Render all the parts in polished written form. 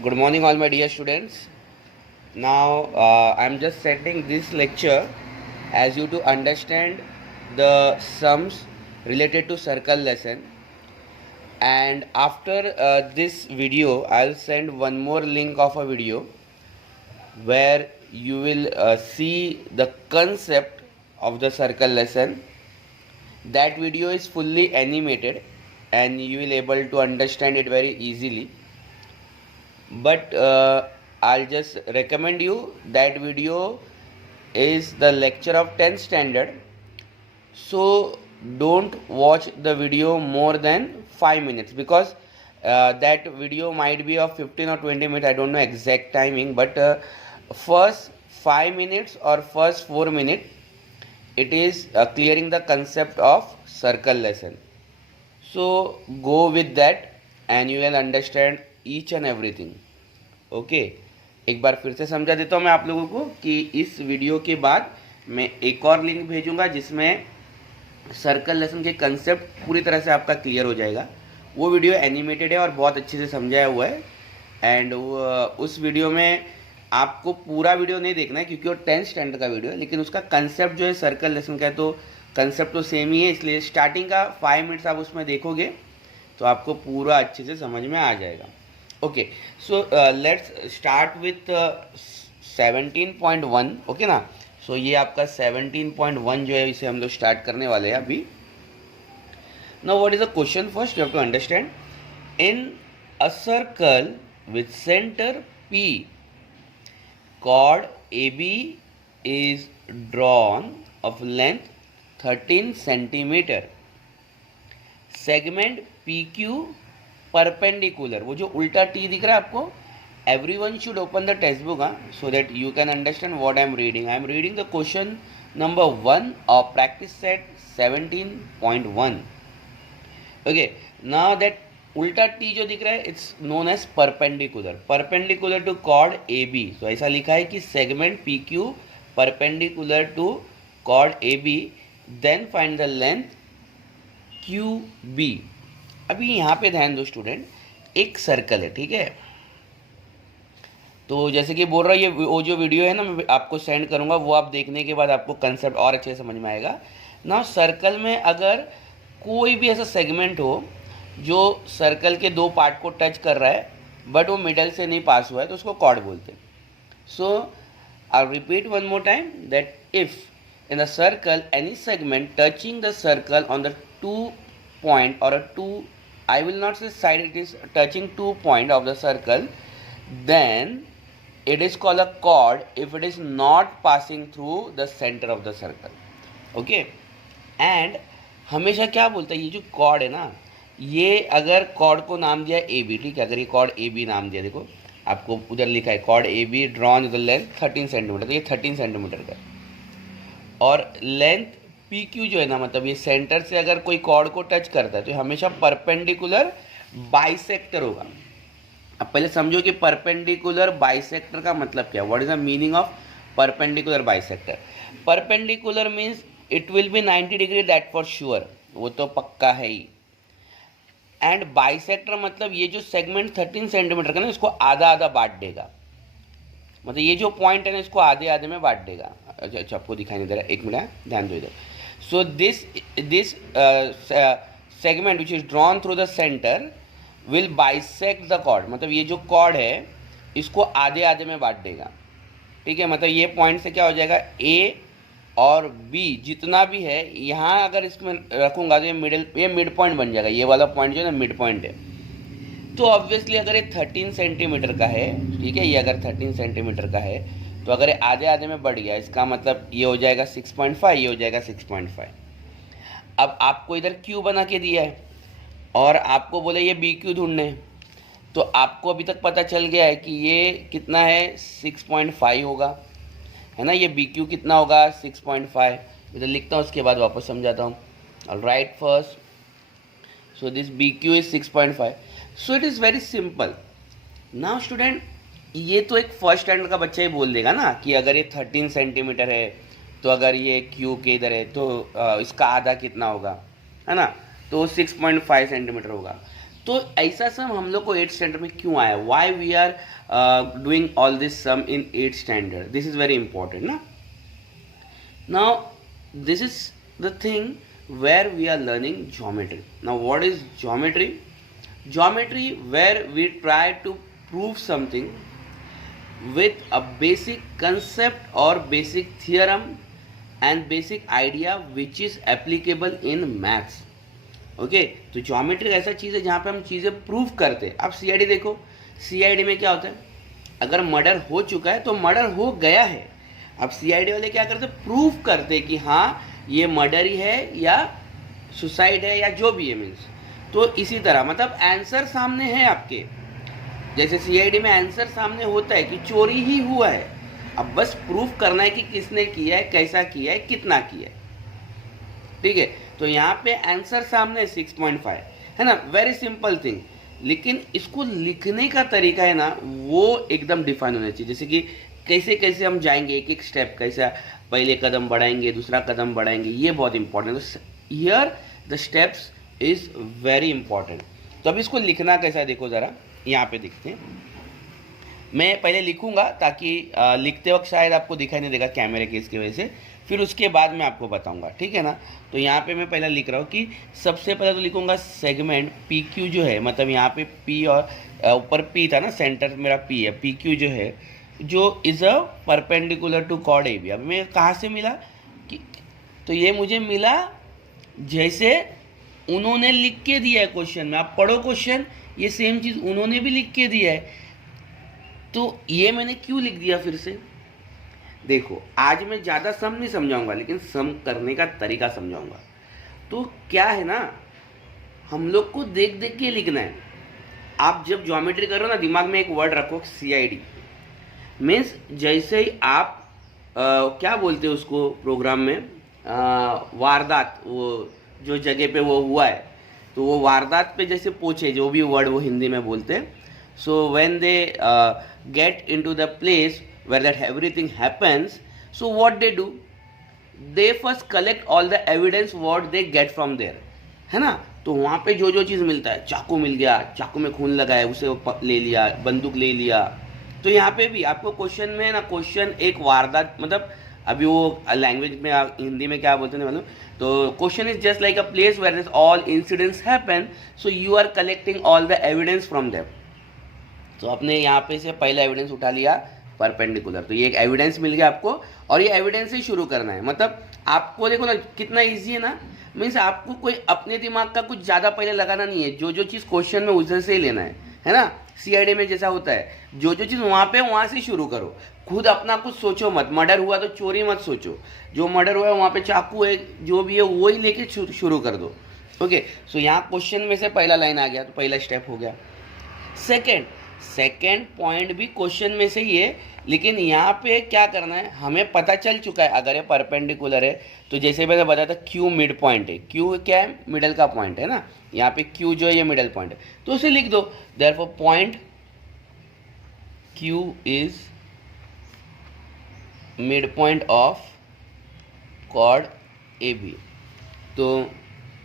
Good morning, all my dear students. Now, I am just setting this lecture as you to understand the sums related to circle lesson. And after this video, I'll send one more link of a video where you will see the concept of the circle lesson. That video is fully animated and you will able to understand it very easily. But I'll just recommend you that video is the lecture of 10th standard, so don't watch the video more than 5 minutes because that video might be of 15 or 20 minutes. I don't know exact timing, but first 5 minutes or first 4 minutes it is clearing the concept of circle lesson. So go with that and you will understand each and everything. Okay एक बार फिर से समझा देता हूँ मैं आप लोगों को कि इस वीडियो के बाद मैं एक और लिंक भेजूंगा जिसमें सर्कल लेसन के कंसेप्ट पूरी तरह से आपका क्लियर हो जाएगा. वो वीडियो एनिमेटेड है और बहुत अच्छे से समझाया हुआ है. एंड उस वीडियो में आपको पूरा वीडियो नहीं देखना है क्योंकि वो 10th स्टैंडर्ड का वीडियो है, लेकिन उसका कंसेप्ट जो है सर्कल लेसन का है तो कंसेप्ट तो सेम ही है. इसलिए स्टार्टिंग का 5 मिनट्स आप उसमें देखोगे तो आपको पूरा अच्छे से समझ में आ जाएगा. Okay, so let's start with 17.1. Okay ना. सो ये आपका 17.1 जो है इसे हम लोग स्टार्ट करने वाले हैं अभी. Now what is the question? First you have to understand, in a circle with centre P, chord AB is drawn of length 13 centimeter. Segment PQ perpendicular, वो जो उल्टा टी दिख रहा है आपको, everyone should open the textbook so that you can understand what I am reading. I am reading the question number 1 of practice set 17.1. Okay, now that उल्टा T जो दिख रहा है it's known as perpendicular to chord A B. So ऐसा लिखा है कि segment P Q perpendicular to chord A B, then find the length Q B. अभी यहाँ पे ध्यान दो स्टूडेंट, एक सर्कल है, ठीक है. तो जैसे कि बोल रहा है ये वो जो वीडियो है ना मैं आपको सेंड करूँगा, वो आप देखने के बाद आपको कंसेप्ट और अच्छे से समझ में आएगा. ना सर्कल में अगर कोई भी ऐसा सेगमेंट हो जो सर्कल के दो पार्ट को टच कर रहा है बट वो मिडल से नहीं पास हुआ है तो उसको कॉर्ड बोलते हैं. So I repeat one more time that if in the circle any segment touching the circle on the 2 point or a 2, I will not say side, it is touching 2 point of the circle, then it is called a chord if it is not passing through the center of the circle. Okay, and हमेशा क्या बोलता है, ये जो chord है ना, ये अगर chord को नाम दिया ए बी, ठीक है, अगर ये chord ए बी नाम दिया, देखो आपको उधर लिखा है chord A be drawn the length 13 centimetre, तो ये 13 सेंटीमीटर का. और लेंथ पी क्यू जो है ना, मतलब ये सेंटर से अगर कोई कॉर्ड को टच करता है तो हमेशा परपेंडिकुलर बाइसेक्टर होगा. अब पहले समझो कि परपेंडिकुलर बाइसेक्टर का मतलब क्या है. What is the meaning of perpendicular bisector? Perpendicular means it will be 90 degree, that for sure, वो तो पक्का है ही. एंड बाइसेक्टर मतलब ये जो सेगमेंट 13 सेंटीमीटर का ना, इसको आधा आधा बांट देगा. मतलब ये जो पॉइंट है ना, इसको आधे आधे में बांट देगा. अच्छा, आपको दिखाई नहीं दे रहा, एक मिनट ध्यान दो इधर. So this segment which is drawn through the centre will bisect the chord. मतलब ये जो कॉर्ड है इसको आधे आधे में बांट देगा, ठीक है. मतलब ये पॉइंट से क्या हो जाएगा, ए और बी जितना भी है यहाँ अगर इसमें रखूँगा तो ये मिड पॉइंट बन जाएगा. ये वाला पॉइंट जो है ना मिड पॉइंट है. तो ऑब्वियसली अगर ये 13 सेंटीमीटर का है, ठीक है, ये अगर 13 सेंटीमीटर का है तो अगर ये आधे आधे में बढ़ गया, इसका मतलब ये हो जाएगा 6.5, ये हो जाएगा 6.5. अब आपको इधर क्यू बना के दिया है और आपको बोले ये बी क्यू ढूंढने, तो आपको अभी तक पता चल गया है कि ये कितना है, 6.5 होगा, है ना. ये बी क्यू कितना होगा, 6.5. इधर लिखता हूँ, उसके बाद वापस समझाता हूँ. All right, first so this B Q is 6.5. So it is very simple. Now student, ये तो एक फर्स्ट स्टैंडर्ड का बच्चा ही बोल देगा ना कि अगर ये 13 सेंटीमीटर है तो अगर ये क्यू के इधर है तो इसका आधा कितना होगा, है ना, तो 6.5 सेंटीमीटर होगा. तो ऐसा सम हम लोग को 8th स्टैंडर्ड में क्यों आया, why we are doing all this sum in 8th standard, this is very important ना. Now this is the thing where we are learning geometry. Now what is geometry? Geometry where we try to prove something with a basic concept or basic theorem and basic idea which is applicable in maths. Okay तो geometry ऐसा चीज़ है जहाँ पे हम चीज़ें prove करते हैं. आप सीआईडी देखो, सीआईडी में क्या होता है, अगर मर्डर हो चुका है तो मर्डर हो गया है. अब सीआईडी वाले क्या करते हैं, प्रूव करते हैं कि हाँ ये मर्डर ही है या सुसाइड है या जो भी है मीन्स. तो इसी तरह मतलब आंसर सामने है आपके, जैसे सीआईडी में आंसर सामने होता है कि चोरी ही हुआ है, अब बस प्रूफ करना है कि किसने किया है, कैसा किया है, कितना किया है. ठीक है, तो यहाँ पे आंसर सामने 6.5 है ना, वेरी सिंपल थिंग. लेकिन इसको लिखने का तरीका है ना वो एकदम डिफाइन होना चाहिए. जैसे कि कैसे कैसे हम जाएंगे, एक एक स्टेप कैसा, पहले कदम बढ़ाएंगे, दूसरा कदम बढ़ाएंगे, ये बहुत इंपॉर्टेंट है. Here the steps is very important. तो अब इसको लिखना कैसा है देखो ज़रा, यहाँ पे देखते हैं. मैं पहले लिखूंगा ताकि लिखते वक्त शायद आपको दिखाई नहीं देगा कैमरे के इसकी वजह से, फिर उसके बाद मैं आपको बताऊंगा. ठीक है ना. तो यहाँ पे मैं पहले लिख रहा हूँ कि सबसे पहले तो लिखूंगा सेगमेंट पी क्यू जो है, मतलब यहाँ पे पी और ऊपर पी था ना, सेंटर मेरा पी है, पी क्यू जो है जो is a perpendicular to chord A B. अब मैं कहाँ से मिला कि, तो ये मुझे मिला जैसे उन्होंने लिख के दिया है क्वेश्चन में. आप पढ़ो क्वेश्चन, ये सेम चीज़ उन्होंने भी लिख के दिया है. तो ये मैंने क्यों लिख दिया फिर से, देखो आज मैं ज़्यादा सम नहीं समझाऊंगा लेकिन सम करने का तरीका समझाऊंगा. तो क्या है ना, हम लोग को देख देख के लिखना है. आप जब ज्योमेट्री करो ना, दिमाग में एक वर्ड रखो सीआईडी. मीन्स जैसे ही आप क्या बोलते हैं उसको प्रोग्राम में, वारदात, वो जो जगह पे वो हुआ है, तो वो वारदात पे जैसे पूछे, जो भी वर्ड वो हिंदी में बोलते हैं. So when they get into the place where that everything happens, so what they do, they first collect all the evidence what they get from there, है ना. तो वहाँ पे जो जो चीज़ मिलता है, चाकू मिल गया, चाकू में खून लगा है उसे ले लिया, बंदूक ले लिया. तो यहाँ पे भी आपको क्वेश्चन में ना, क्वेश्चन एक वारदात, मतलब अभी वो लैंग्वेज में हिंदी में क्या बोलते हैं मालूम. तो question is just like a place where this all incidents happen, so you are collecting all the evidence from them. तो आपने यहाँ पे से पहला एविडेंस उठा लिया परपेंडिकुलर, तो ये एक एविडेंस मिल गया आपको, और ये एविडेंस से शुरू करना है. मतलब आपको देखो ना कितना इजी है ना, मीन्स आपको कोई अपने दिमाग का कुछ ज़्यादा पहले लगाना नहीं है, जो जो चीज़ क्वेश्चन में उधर से ही लेना है ना. सीआईडी में जैसा होता है, जो जो चीज़ वहाँ पे वहाँ से शुरू करो, खुद अपना कुछ सोचो मत. मर्डर हुआ तो चोरी मत सोचो, जो मर्डर हुआ है वहाँ पे चाकू है, जो भी है वही लेके शुरू कर दो. ओके, सो यहाँ क्वेश्चन में से पहला लाइन आ गया, तो पहला स्टेप हो गया. सेकेंड पॉइंट भी क्वेश्चन में से ही है, लेकिन यहाँ पे क्या करना है, हमें पता चल चुका है अगर ये परपेंडिकुलर है तो जैसे मैंने बताया था क्यू मिड पॉइंट है. क्यू क्या है, मिडल का पॉइंट है ना. यहाँ पे क्यू जो है ये मिडल पॉइंट है, तो उसे लिख दो. Therefore point Q is mid point of chord A B. तो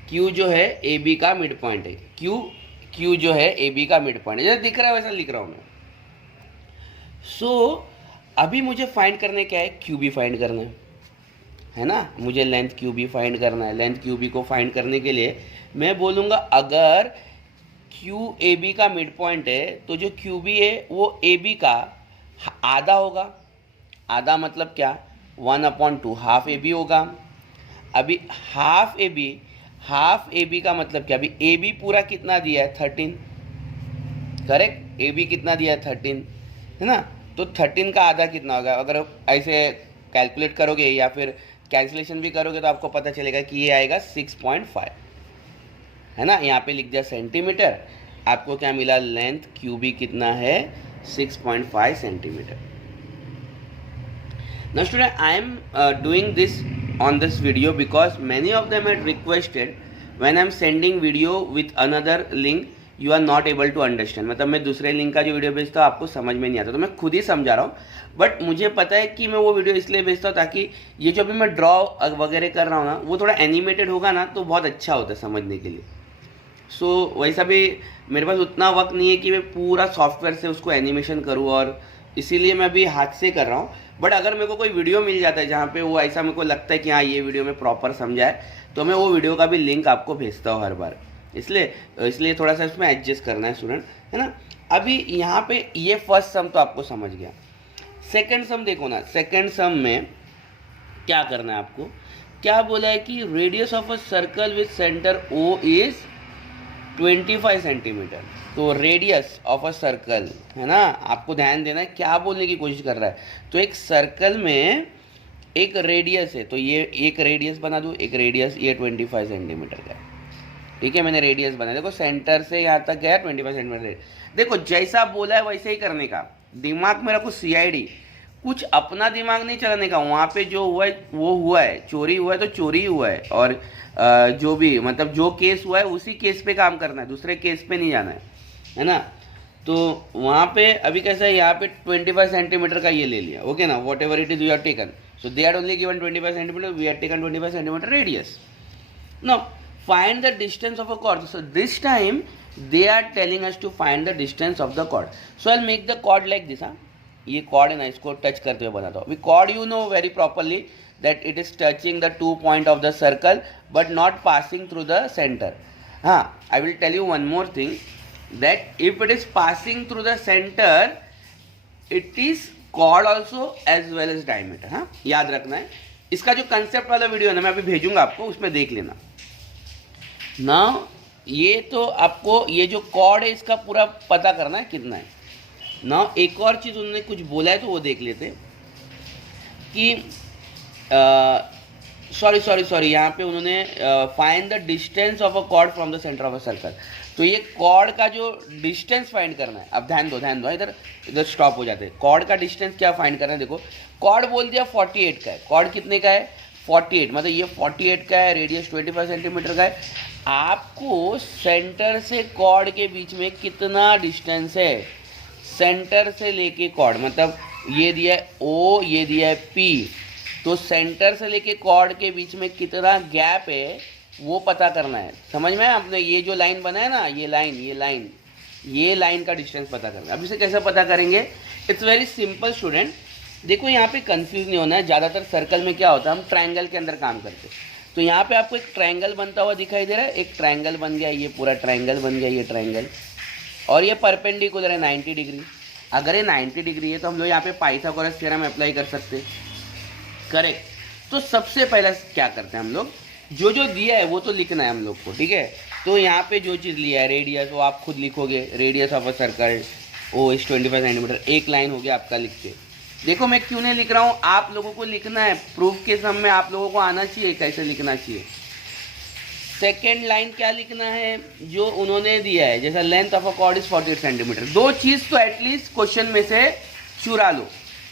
क्यू जो है ए बी का मिड पॉइंट है, क्यू जो है ए बी का मिड पॉइंट है, जैसे दिख रहा है वैसा लिख रहा हूँ मैं. सो अभी मुझे फाइंड करने क्या है, क्यू बी फाइंड करना है ना. मुझे लेंथ क्यू बी फाइंड करना है. लेंथ क्यू बी को फाइंड करने के लिए मैं बोलूँगा अगर क्यू ए बी का मिड पॉइंट है तो जो क्यू बी है वो ए बी का आधा होगा. आधा मतलब क्या, 1/2, हाफ ए बी होगा. अभी हाफ ए बी का मतलब क्या, अभी ए बी पूरा कितना दिया है, 13, करेक्ट. ए बी कितना दिया है, 13 है ना. तो 13 का आधा कितना होगा, अगर ऐसे कैलकुलेट करोगे या फिर कैंसिलेशन भी करोगे तो आपको पता चलेगा कि ये आएगा 6.5 है ना. यहाँ पे लिख दिया सेंटीमीटर, आपको क्या मिला, लेंथ क्यू बी कितना है, 6.5 centimetre. Now student, I am doing this on this video because many of them had requested when I am sending video with another link you are not able to understand. मतलब मैं दूसरे link का जो video भेजता हूँ आपको समझ में नहीं आता, तो मैं खुद ही समझा रहा हूँ. बट मुझे पता है कि मैं वो वीडियो इसलिए भेजता हूँ ताकि ये जो अभी मैं ड्रॉ वगैरह कर रहा हूँ ना वो थोड़ा एनिमेटेड होगा ना तो बहुत अच्छा होता है समझने के लिए, सो वैसा भी मेरे पास उतना वक्त नहीं है कि मैं पूरा सॉफ्टवेयर से उसको एनिमेशन करूँ, और इसीलिए मैं अभी हाथ से कर रहा हूँ। बट अगर मेरे को कोई वीडियो मिल जाता है जहाँ पे वो ऐसा मेरे को लगता है कि हाँ ये वीडियो में प्रॉपर समझा है, तो मैं वो वीडियो का भी लिंक आपको भेजता हूँ हर बार। इसलिए इसलिए थोड़ा सा इसमें एडजस्ट करना है स्टूडेंट, है ना। अभी यहाँ पे ये फर्स्ट सम तो आपको समझ गया। सेकंड सम देखो ना, सेकंड सम में क्या करना है आपको, क्या बोला है कि radius of a circle with centre O is 25 centimetre. तो रेडियस ऑफ अ सर्कल, है ना, आपको ध्यान देना है क्या बोलने की कोशिश कर रहा है। तो एक सर्कल में एक रेडियस है, तो ये एक रेडियस बना दूँ, एक रेडियस ये 25 सेंटीमीटर का है, ठीक है। मैंने रेडियस बनाया, देखो सेंटर से यहाँ तक गया 25 सेंटीमीटर। देखो जैसा बोला है वैसे ही करने का, दिमाग में रखो CID, कुछ अपना दिमाग नहीं चलाने का। वहाँ पे जो हुआ है वो हुआ है, चोरी हुआ है तो चोरी हुआ है, और जो भी मतलब जो केस हुआ है उसी केस पे काम करना है, दूसरे केस पे नहीं जाना है ना। तो वहाँ पे अभी कैसा है, यहाँ पे 25 सेंटीमीटर का ये ले लिया, ओके ना, whatever it is you are taken. So they are only given 25 centimetre, we are taken 25 centimetre radius. Now, find the distance of a chord. So this time they are telling us to find the distance of the chord. So I'll make the chord like this. हाँ, ये chord है ना, इसको touch करते हुए बनाता हूँ। We chord you know very properly that it is touching the 2 point of the circle but not passing through the center. हाँ, I will tell you one more thing, that if it is passing through the center, it is chord also as well as diameter. हाँ, याद रखना है। इसका जो concept वाला video है ना, मैं अभी भेजूंगा आपको, उसमें देख लेना ना। ये तो आपको ये जो कॉर्ड है इसका पूरा पता करना है कितना है ना। एक और चीज़ उन्होंने कुछ बोला है तो वो देख लेते कि सॉरी यहाँ पे उन्होंने find the distance of a cord from the centre of a circle. तो ये कॉर्ड का जो डिस्टेंस फाइंड करना है। अब ध्यान दो, इधर स्टॉप हो जाते हैं। कॉर्ड का डिस्टेंस क्या फाइंड करना है, देखो कॉर्ड बोल दिया 48 का है। कॉर्ड कितने का है, 48, मतलब ये 48 का है, रेडियस 25 सेंटीमीटर का है। आपको सेंटर से कॉर्ड के बीच में कितना डिस्टेंस है, सेंटर से लेके कॉर्ड, मतलब ये दिया है O, ये दिया है P, तो सेंटर से लेके कॉर्ड के बीच में कितना गैप है वो पता करना है। समझ में आया आपने, ये जो लाइन बना है ना, ये लाइन का डिस्टेंस पता करना है। अब इसे कैसे पता करेंगे, इट्स वेरी सिंपल स्टूडेंट। देखो यहाँ पे कंफ्यूज नहीं होना है। ज़्यादातर सर्कल में क्या होता है, हम ट्रायंगल के अंदर काम करते हैं। तो यहाँ पे आपको एक ट्रायंगल बनता हुआ दिखाई दे रहा है, एक ट्रायंगल बन गया, ये पूरा ट्रायंगल बन गया, ये ट्रायंगल, और ये परपेंडिकुलर है 90 डिग्री। अगर ये 90 डिग्री है तो हम लोग यहाँ पे पाइथागोरस थ्योरम अप्लाई कर सकते हैं, करेक्ट। तो सबसे पहले क्या करते हैं हम लोग, जो दिया है वो तो लिखना है हम लोग को, ठीक है। तो यहाँ पे जो चीज़ लिया है रेडियस, वो आप खुद लिखोगे, radius of a circle O is 25 centimetre, एक लाइन हो गया आपका लिख के। देखो मैं क्यों नहीं लिख रहा हूँ, आप लोगों को लिखना है, प्रूफ के सम में आप लोगों को आना चाहिए कैसे लिखना चाहिए। सेकेंड लाइन क्या लिखना है, जो उन्होंने दिया है, जैसा length of a cord is 48 centimetre. दो चीज़ तो एटलीस्ट क्वेश्चन में से चुरा लो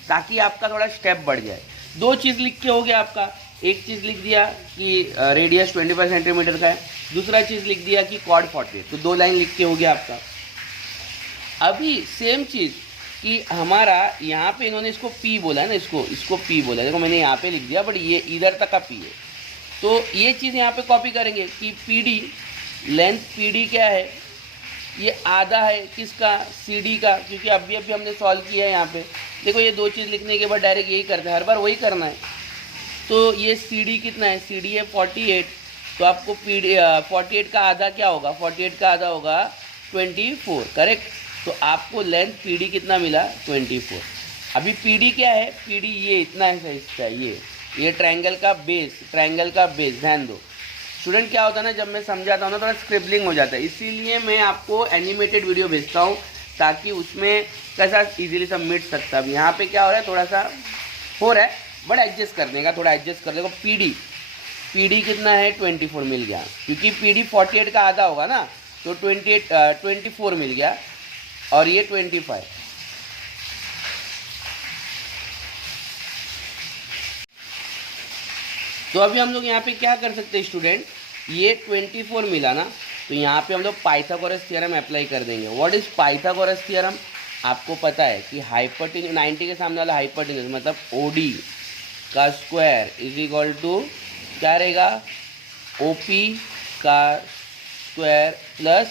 ताकि आपका थोड़ा स्टेप बढ़ जाए। दो चीज़ लिख के हो गया आपका, एक चीज़ लिख दिया कि रेडियस 25 सेंटीमीटर का है, दूसरा चीज़ लिख दिया कि कॉर्ड 48, तो दो लाइन लिख के हो गया आपका। अभी सेम चीज़ कि हमारा यहाँ पे इन्होंने इसको P बोला है ना, इसको P बोला है, देखो मैंने यहाँ पे लिख दिया, बट ये इधर तक का P है। तो ये चीज़ यहाँ पे कॉपी करेंगे कि PD, लेंथ PD क्या है, ये आधा है किसका, CD का, क्योंकि अभी हमने सॉल्व किया है यहाँ पे। देखो ये दो चीज़ लिखने के बाद डायरेक्ट यही करते हैं, हर बार वही करना है। तो ये CD कितना है, CD है 48, तो आपको PD 48 का आधा क्या होगा, 48 का आधा होगा 24, करेक्ट। तो आपको लेंथ PD कितना मिला, 24। अभी PD क्या है, PD ये इतना है, इसका ये ट्रायंगल का बेस, ध्यान दो स्टूडेंट। क्या होता है ना, जब मैं समझाता हूँ ना थोड़ा स्क्रिबलिंग हो जाता है, इसीलिए मैं आपको एनिमेटेड वीडियो भेजता हूँ ताकि उसमें कैसा इजीली सब मिट सकता है। अब यहाँ पे क्या हो रहा है, थोड़ा सा हो रहा है, बट एडजस्ट करने का, थोड़ा एडजस्ट कर देखो। PD कितना है, 24 मिल गया, क्योंकि PD 48 का आधा होगा ना, तो 24 मिल गया, और ये 25। तो अभी हम लोग यहाँ पे क्या कर सकते हैं स्टूडेंट, ये 24 मिला ना, तो यहाँ पे हम लोग पाइथागोरस थ्योरम अप्लाई कर देंगे। व्हाट इज पाइथागोरस थ्योरम, आपको पता है कि हाइपोटेन्यूज 90 के सामने वाला हाइपोटेन्यूज मतलब OD का स्क्वायर इज इक्वल टू क्या रहेगा, OP का स्क्वायर प्लस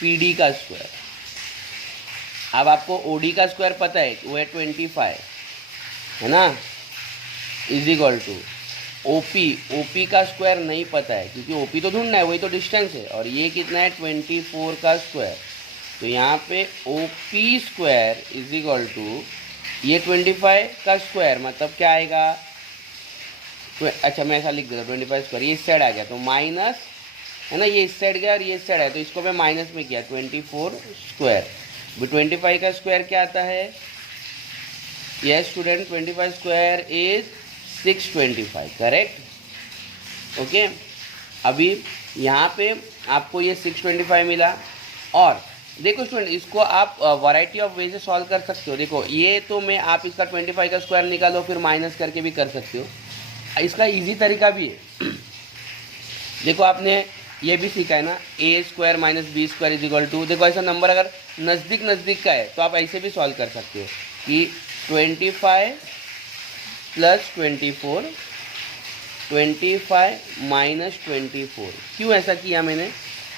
PD का स्क्वायर। अब आपको OD का स्क्वायर पता है, वो है 25, है ना, इज इक्वल टू OP का स्क्वायर नहीं पता है, क्योंकि OP तो ढूंढना है, वही तो डिस्टेंस है, और ये कितना है 24 का स्क्वायर। तो यहाँ पे OP square is equal to ये 25 का स्क्वायर, मतलब क्या आएगा, अच्छा मैं ऐसा लिख देता हूँ 25 स्क्वायर, ये इस साइड आ गया तो माइनस, है ना, ये इस साइड गया और ये इस साइड है, तो इसको मैं माइनस में किया 24 स्क्वायर। 25 का स्क्वायर क्या आता है, yes student, 25 square is 625, correct. Okay, अभी यहाँ पे आपको ये 625 मिला, और देखो स्टूडेंट इसको आप वैरायटी ऑफ वे से सॉल्व कर सकते हो। देखो ये तो मैं, आप इसका 25 का स्क्वायर निकालो फिर माइनस करके भी कर सकते हो, इसका इजी तरीका भी है। देखो आपने ये भी सीखा है ना, A square minus B square is equal to, देखो ऐसा नंबर अगर नज़दीक नज़दीक का है तो आप ऐसे भी सॉल्व कर सकते हो कि 25 प्लस 24, 25 माइनस 24। क्यों ऐसा किया मैंने,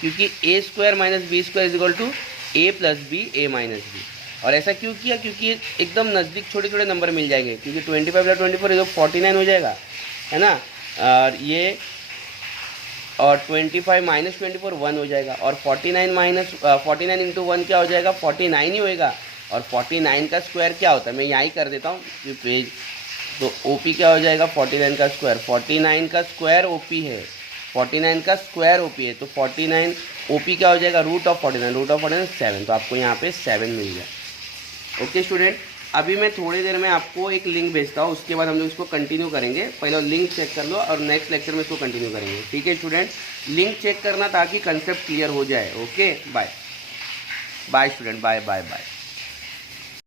क्योंकि A square minus B square is equal to A plus B, A minus B. और ऐसा क्यों किया, क्योंकि एकदम नज़दीक छोटे छोटे नंबर मिल जाएंगे, क्योंकि 25 प्लस 24 इज 49 हो जाएगा, है ना, और ये और 25 माइनस 24 1 हो जाएगा, और 49 माइनस 49 इंटू 1 क्या हो जाएगा, 49 ही होएगा। और 49 का स्क्वायर क्या होता है, मैं यहाँ ही कर देता हूँ पेज, तो OP क्या हो जाएगा 49 का स्क्वायर, 49 का स्क्वायर OP है, 49 का स्क्वायर OP है, तो 49 OP क्या हो जाएगा, रूट ऑफ 49 7, तो आपको यहाँ पे 7 मिल गया। ओके स्टूडेंट, अभी मैं थोड़ी देर में आपको एक लिंक भेजता हूँ, उसके बाद हम लोग इसको कंटिन्यू करेंगे। पहले लिंक चेक कर लो और नेक्स्ट लेक्चर में इसको कंटिन्यू करेंगे, ठीक है स्टूडेंट, लिंक चेक करना ताकि कंसेप्ट क्लियर हो जाए। Okay, bye bye student, bye bye bye.